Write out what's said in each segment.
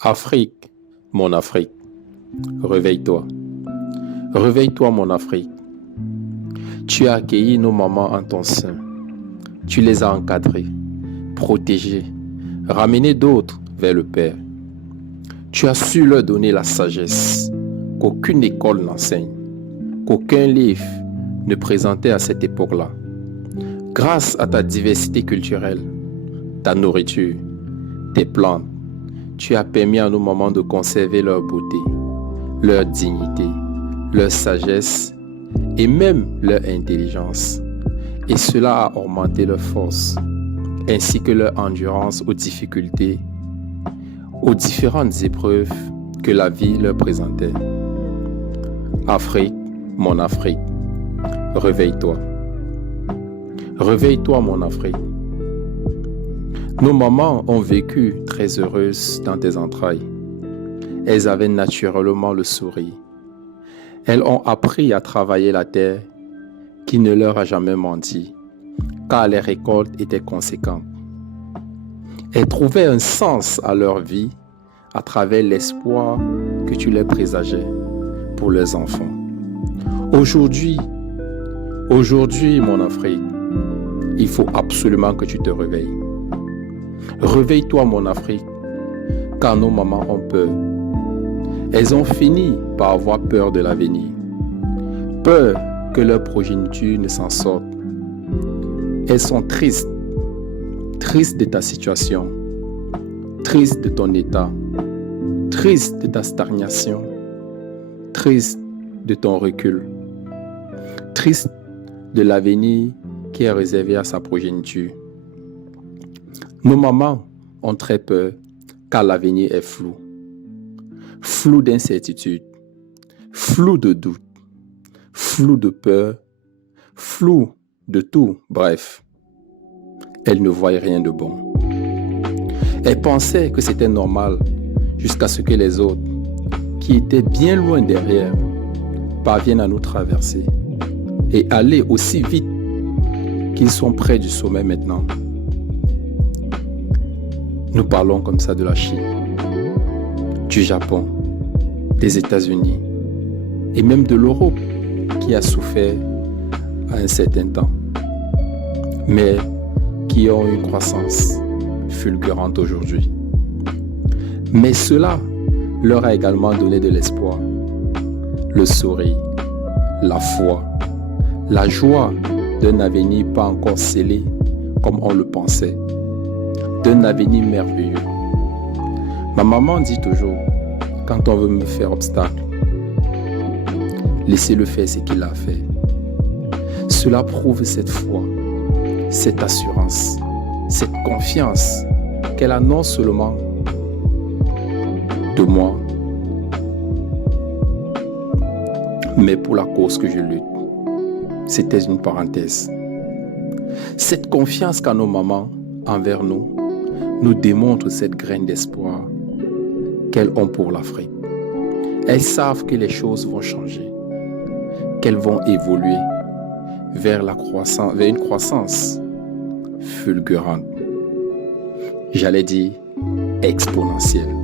Afrique, mon Afrique, réveille-toi. Réveille-toi, mon Afrique. Tu as accueilli nos mamans en ton sein. Tu les as encadrées, protégées, ramené d'autres vers le Père. Tu as su leur donner la sagesse qu'aucune école n'enseigne, qu'aucun livre ne présentait à cette époque-là. Grâce à ta diversité culturelle, ta nourriture, tes plantes, tu as permis à nos mamans de conserver leur beauté, leur dignité, leur sagesse et même leur intelligence. Et cela a augmenté leur force, ainsi que leur endurance aux difficultés, aux différentes épreuves que la vie leur présentait. Afrique, mon Afrique, réveille-toi. Réveille-toi, mon Afrique. Nos mamans ont vécu très heureuses dans tes entrailles. Elles avaient naturellement le sourire. Elles ont appris à travailler la terre qui ne leur a jamais menti, car les récoltes étaient conséquentes. Elles trouvaient un sens à leur vie à travers l'espoir que tu leur présageais pour leurs enfants. Aujourd'hui, mon Afrique, il faut absolument que tu te réveilles. Réveille-toi, mon Afrique, car nos mamans ont peur. Elles ont fini par avoir peur de l'avenir. Peur que leur progéniture ne s'en sorte. Elles sont tristes. Tristes de ta situation. Tristes de ton état. Tristes de ta stagnation. Tristes de ton recul. Tristes de l'avenir qui est réservé à sa progéniture. Nos mamans ont très peur car l'avenir est flou. Flou d'incertitude, flou de doute, flou de peur, flou de tout, bref. Elles ne voyaient rien de bon. Elles pensaient que c'était normal jusqu'à ce que les autres, qui étaient bien loin derrière, parviennent à nous traverser et aller aussi vite qu'ils sont près du sommet maintenant. Nous parlons comme ça de la Chine, du Japon, des États-Unis et même de l'Europe qui a souffert à un certain temps, mais qui ont une croissance fulgurante aujourd'hui. Mais cela leur a également donné de l'espoir, le sourire, la foi, la joie d'un avenir pas encore scellé comme on le pensait, d'un avenir merveilleux. Ma maman dit toujours, quand on veut me faire obstacle, laissez-le faire ce qu'il a fait. Cela prouve cette foi, cette assurance, cette confiance qu'elle a non seulement de moi, mais pour la cause que je lutte. C'était une parenthèse. Cette confiance qu'a nos mamans envers nous démontre cette graine d'espoir qu'elles ont pour l'Afrique. Elles savent que les choses vont changer, qu'elles vont évoluer vers une croissance fulgurante. J'allais dire exponentielle.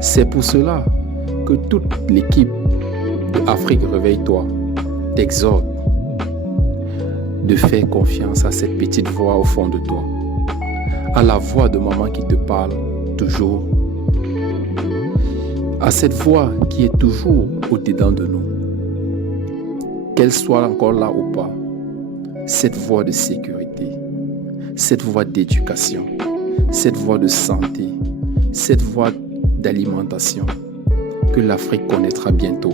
C'est pour cela que toute l'équipe de Afrique Réveille-toi t'exhorte de faire confiance à cette petite voix au fond de toi, à la voix de maman qui te parle toujours, à cette voix qui est toujours au-dedans de nous, qu'elle soit encore là ou pas, cette voix de sécurité, cette voix d'éducation, cette voix de santé, cette voix d'alimentation que l'Afrique connaîtra bientôt,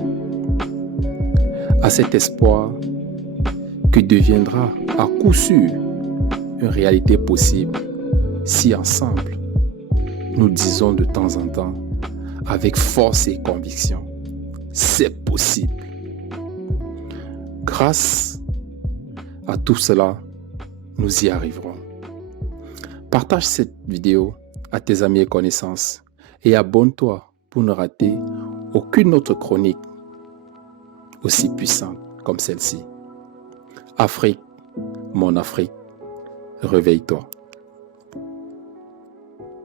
à cet espoir que deviendra à coup sûr une réalité possible si ensemble nous disons de temps en temps avec force et conviction, c'est possible. Grâce à tout cela, nous y arriverons. Partage cette vidéo à tes amis et connaissances et abonne-toi pour ne rater aucune autre chronique aussi puissante comme celle-ci. Afrique, mon Afrique, réveille-toi.